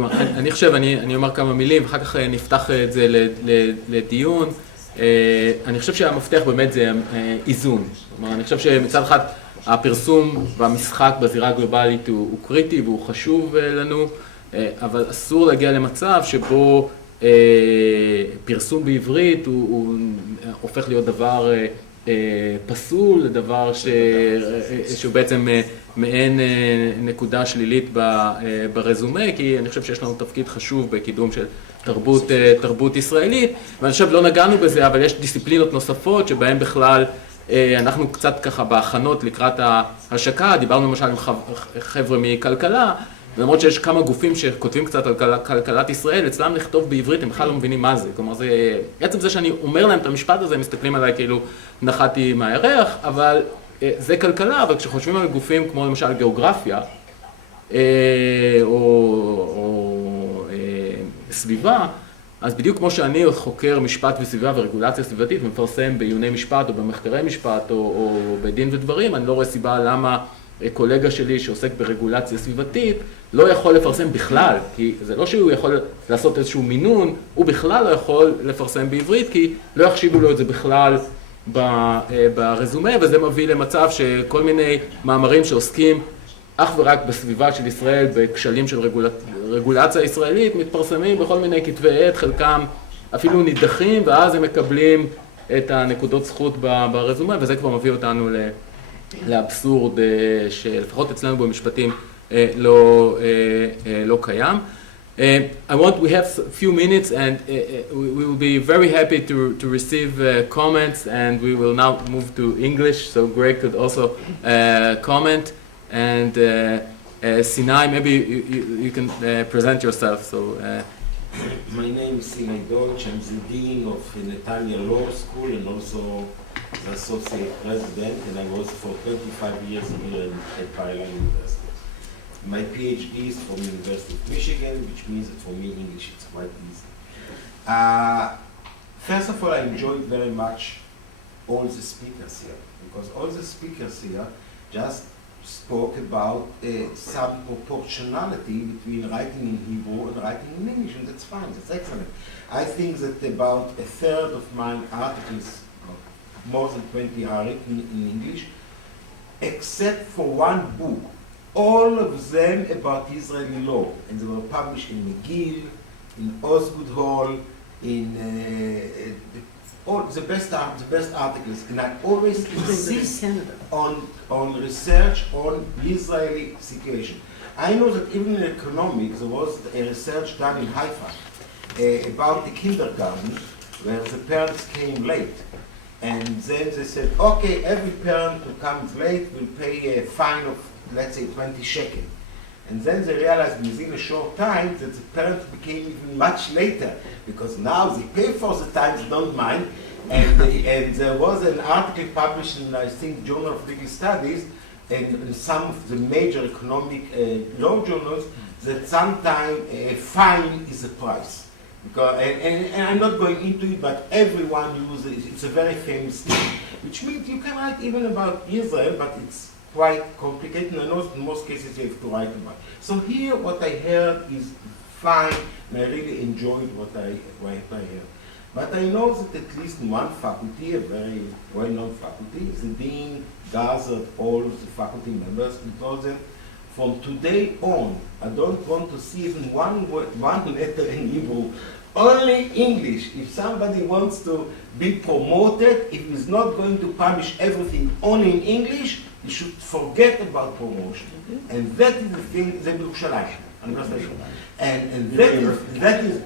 כלומר, אני חושב, אני אומר כמה מילים, ואחר כך נפתח את זה לדיון. אני חושב שהמפתח באמת זה איזון. כלומר, אני חושב שמצד אחד הפרסום והמשחק בזירה הגלובלית הוא קריטי והוא חשוב לנו, אבל אסור להגיע למצב שבו פרסום בעברית הוא הופך להיות דבר פסול, דבר שהוא בעצם מעין נקודה שלילית ברזומה, כי אני חושב שיש לנו תפקיד חשוב בקידום של תרבות ישראלית, ואני חושב לא נגענו בזה, אבל יש דיסציפלינות נוספות שבהן בכלל אנחנו קצת ככה בהכנות לקראת ההשקה, דיברנו למשל עם חבר'ה מכלכלה, למרות שיש כמה גופים שכותבים קצת על כלכלת ישראל, אצלם לכתוב בעברית, הם בכלל לא מבינים מה זה. כלומר, עצם זה שאני אומר להם את המשפט הזה, הם מסתכלים עליי כאילו נחתי מהירח, אבל זה כלכלה, אבל כשחושבים על גופים כמו למשל גיאוגרפיה, או סביבה, אז בדיוק כמו שאני חוקר משפט וסביבה ורגולציה סביבתית, ומפרסם בעיוני משפט או במחקרי משפט או בדין ודברים, אני לא רואה סיבה למה קולגה שלי שעוסק ברגולציה סביבתית לא יכול לפרסם בכלל, כי זה לא שהוא יכול לעשות איזשהו מינון, הוא בכלל לא יכול לפרסם בעברית, כי לא יחשיבו לו את זה בכלל ברזומה, וזה מביא למצב שכל מיני מאמרים שעוסקים אך ורק בסביבה של ישראל, בכשלים של רגולציה ישראלית, מתפרסמים בכל מיני כתבי עת, חלקם אפילו נידחים, ואז הם מקבלים את הנקודות זכות ברזומה, וזה כבר מביא אותנו לאבסורד שלפחות אצלנו במשפטים לא קיים. We have a few minutes and we will be very happy to receive comments, and we will now move to English, so Greg could also comment. And Sinai, maybe you can present yourself. So, my name is Sinai Deutsch. I'm the dean of Natalia Law School and also the associate president, and I was for 25 years here at Bayern University. My PhD is from the University of Michigan, which means that for me English is quite easy. First of all, I enjoyed very much all the speakers here, because all the speakers here just spoke about some proportionality between writing in Hebrew and writing in English, and that's fine, that's excellent. I think that about a third of my articles, more than 20, are written in English, except for one book, all of them about Israeli law, and they were published in McGill, in Osgood Hall, in all the best articles, and I always insist on research on Israeli situation. I know that even in economics there was a research done in Haifa about the kindergarten where the parents came late, and then they said, okay, every parent who comes late will pay a fine of, let's say, 20 shekel. And then they realized within a short time that the parents became even much later, because now they pay for the time, they don't mind. And there was an article published in, I think, Journal of Legal Studies, and in some of the major economic law journals, that sometimes a fine is a price. Because, and I'm not going into it, but everyone uses it. It's a very famous thing, which means you can write even about Israel, but it's quite complicated, and I know in most cases you have to write about. So here what I heard is fine, and I really enjoyed what I heard. But I know that at least in one faculty, a very well-known faculty, the dean gathered all of the faculty members and told them, from today on, I don't want to see even one letter in Hebrew, only English. If somebody wants to be promoted, if he's not going to publish everything only in English, you should forget about promotion. And that is the thing, זה בירושלים, האוניברסיטה הישראלית. And that is,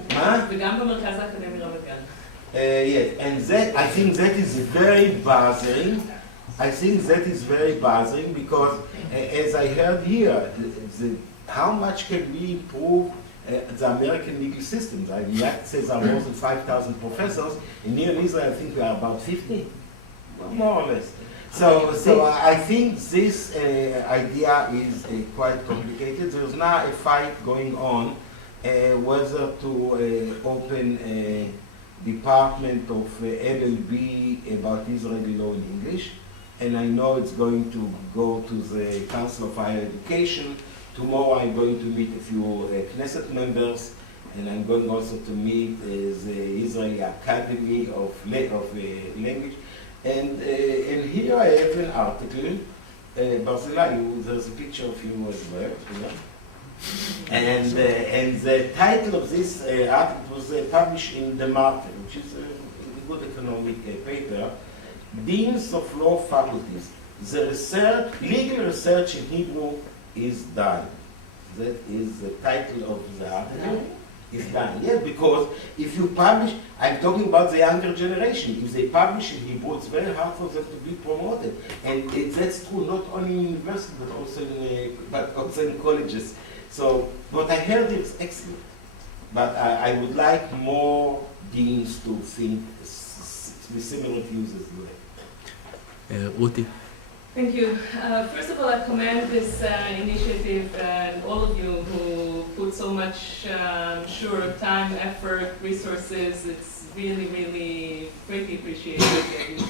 וגם במרכז האקדמי רמת גן. Yes, and that, I think that is very bothering. I think that is very bothering because, as I heard here, how much can we improve the American legal system? The United States are more than 5,000 professors, and here in Israel I think we are about 50, more or less. So I think this idea is quite complicated. There's now a fight going on whether to open a department of LLB about Israeli law in English, and I know it's going to go to the Council of Higher Education, tomorrow I'm going to meet a few Knesset members, and I'm going also to meet the Israeli Academy of Language. And here I have an article, Barzilai, there's a picture of you as well. And the title of this article was published in The Market, which is a good economic paper, Deans of Law Faculties. The research, legal research in Hebrew is done. That is the title of the article. Is done. Yeah, because if you publish, I'm talking about the younger generation. If they publish in Hebrew, it's very hard for them to be promoted. And that's true not only in university, but also in colleges. So what I heard is excellent. But I would like more deans to think with similar views as well. Ruti. Thank you. First of all, I commend this initiative and all of you who put so much time, effort, resources. It's really, really greatly appreciated. And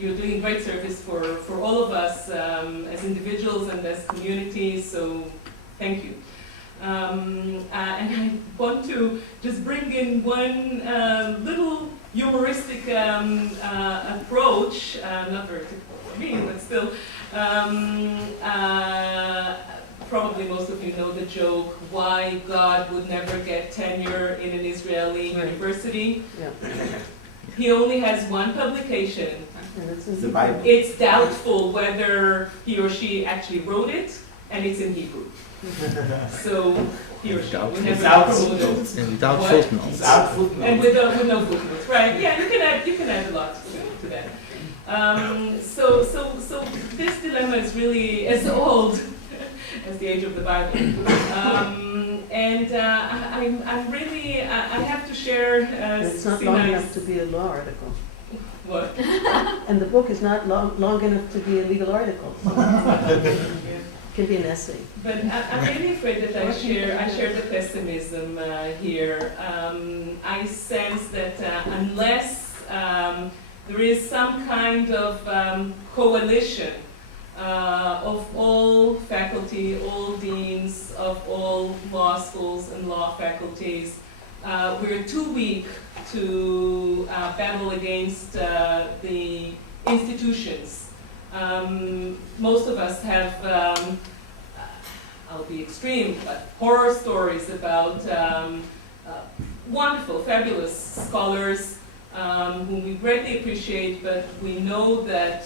you're doing great service for all of us as individuals and as communities, so thank you. And I want to just bring in one little humoristic approach, not very typical for me, but still. Probably most of you know the joke, why God would never get tenure in an Israeli university. Yeah. He only has one publication. The Bible. It's doubtful whether he or she actually wrote it, and it's in Hebrew. So he or she would never promote it. And without footnotes. Without footnotes. And with no footnotes, right? Yeah, you can add a lot to that. So this dilemma is really as old as the age of the Bible. And I'm really, I have to share. It's not long enough to be a law article. What? And the book is not long enough to be a legal article. It can be an essay. But I'm really afraid that I share the pessimism here. I sense that unless there is some kind of coalition of all faculty, all deans of all law schools and law faculties, we're too weak to battle against the institutions. Most of us have, I'll be extreme, but horror stories about wonderful, fabulous scholars whom we greatly appreciate, but we know that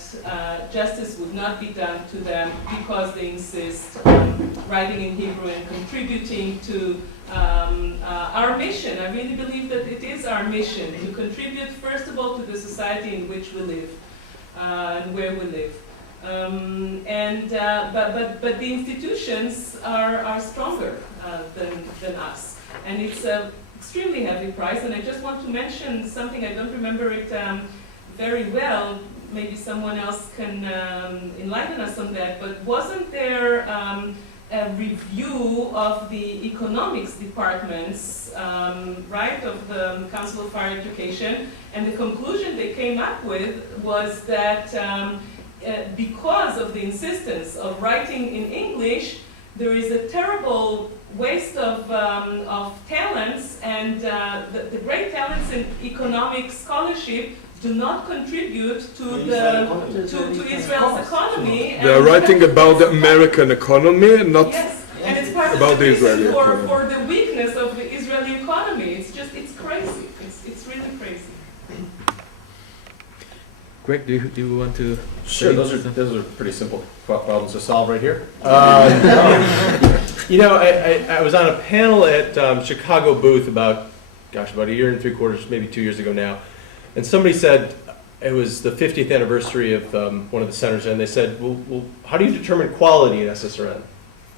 justice would not be done to them because they insist on writing in Hebrew and contributing to our mission. I really believe that it is our mission to contribute, first of all, to the society in which we live and where we live. But the institutions are stronger than us, and it's extremely heavy price. And I just want to mention something, I don't remember it very well, maybe someone else can enlighten us on that, but wasn't there a review of the economics departments, right, of the Council of Higher Education, and the conclusion they came up with was that because of the insistence of writing in English, there is a terrible waste of talents, and the great talents in economic scholarship do not contribute to Israel's economy. They are writing about the American economy, not and it's part about of the the reason Israeli economy. for the weakness of the Israeli economy. It's crazy. It's really crazy. Greg, do you want to? Sure, those are pretty simple problems to solve right here. You know, I was on a panel at Chicago booth about a year and 3/4, maybe 2 years ago now, and somebody said it was the 50th anniversary of one of the centers, and they said, well, how do you determine quality in SSRN?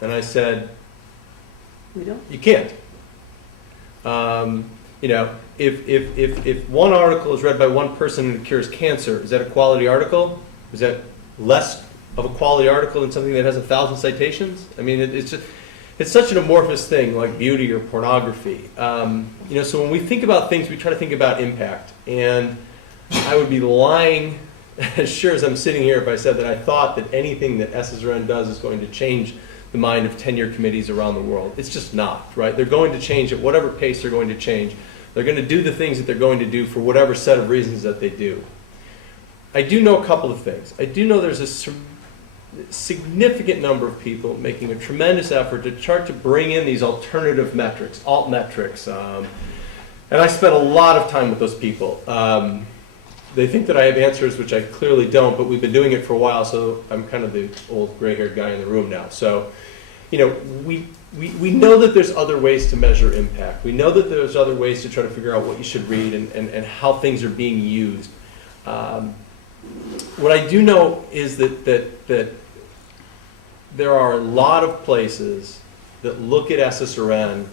And I said, We don't. you can't. You know, if one article is read by one person and it cures cancer, is that a quality article? Is that less of a quality article than something that has 1,000 citations? I mean, it's such an amorphous thing, like beauty or pornography. You know, so when we think about things, we try to think about impact. And I would be lying, as sure as I'm sitting here, if I said that I thought that anything that SSRN does is going to change the mind of tenure committees around the world. It's just not, right? They're going to change at whatever pace they're going to change. They're going to do the things that they're going to do for whatever set of reasons that they do. I do know a couple of things. I do know there's a significant number of people making a tremendous effort to try to bring in these alternative metrics, alt metrics. And I spent a lot of time with those people. They think that I have answers, which I clearly don't, but we've been doing it for a while, so I'm kind of the old gray-haired guy in the room now. So, you know, we know that there's other ways to measure impact. We know that there's other ways to try to figure out what you should read and how things are being used. What I do know is that there are a lot of places that look at SSRN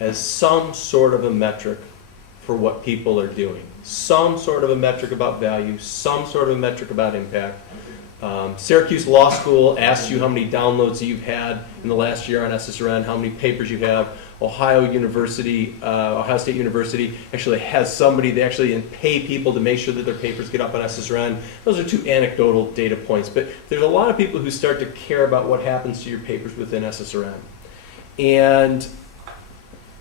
as some sort of a metric for what people are doing. Some sort of a metric about value, some sort of a metric about impact. Syracuse Law School asks you how many downloads you've had in the last year on SSRN, how many papers you have. Ohio State University actually has somebody, they actually pay people to make sure that their papers get up on SSRN. Those are two anecdotal data points, but there's a lot of people who start to care about what happens to your papers within SSRN. And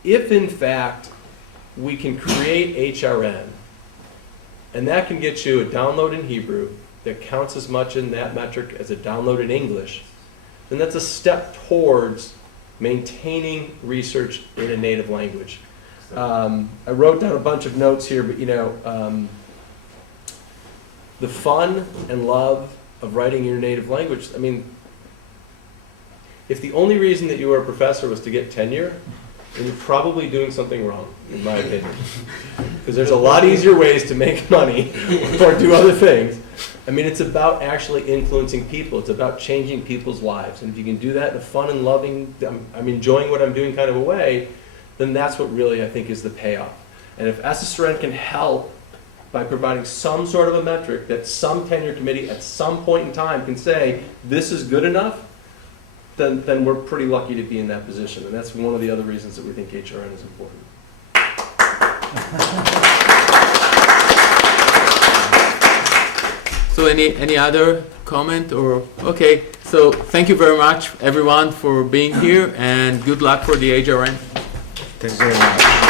if in fact we can create HRN, and that can get you a download in Hebrew that counts as much in that metric as a download in English, then that's a step towards maintaining research in a native language. I wrote down a bunch of notes here, but you know, the fun and love of writing in your native language, I mean, if the only reason that you were a professor was to get tenure, then you're probably doing something wrong, in my opinion. Because there's a lot easier ways to make money or do other things. I mean, it's about actually influencing people. It's about changing people's lives. And if you can do that in a fun and loving, I'm enjoying what I'm doing kind of a way, then that's what really I think is the payoff. And if SSRN can help by providing some sort of a metric that some tenure committee at some point in time can say, this is good enough, then we're pretty lucky to be in that position. And that's one of the other reasons that we think HRN is important. So any other comment or, okay, so thank you very much everyone for being here and good luck for the HRN. Thanks very much.